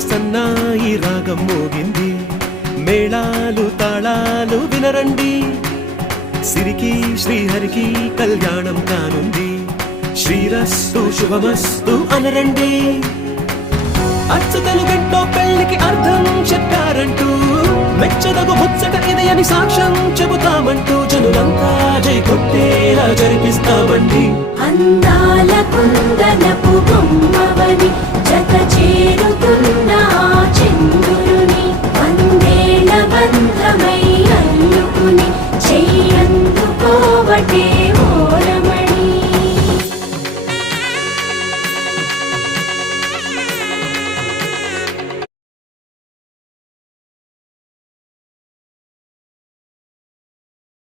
సన్నాయి రాగం మోగింది, మేళాలు తాళాలు వినరండి, సిరికి శ్రీహరికి కళ్యాణం కానుంది, శ్రీరస్తు శుభమస్తు అనరండి. అచ్చతలు గంటో పెళ్లికి అర్థం చెప్పారంటూ, మెచ్చదగు ముచ్చట ఇది అని సాక్ష్యం చెబుతామంటూ, జనులంతా జై కొట్టేలా జరిపిస్తామండి. అందాల కుందన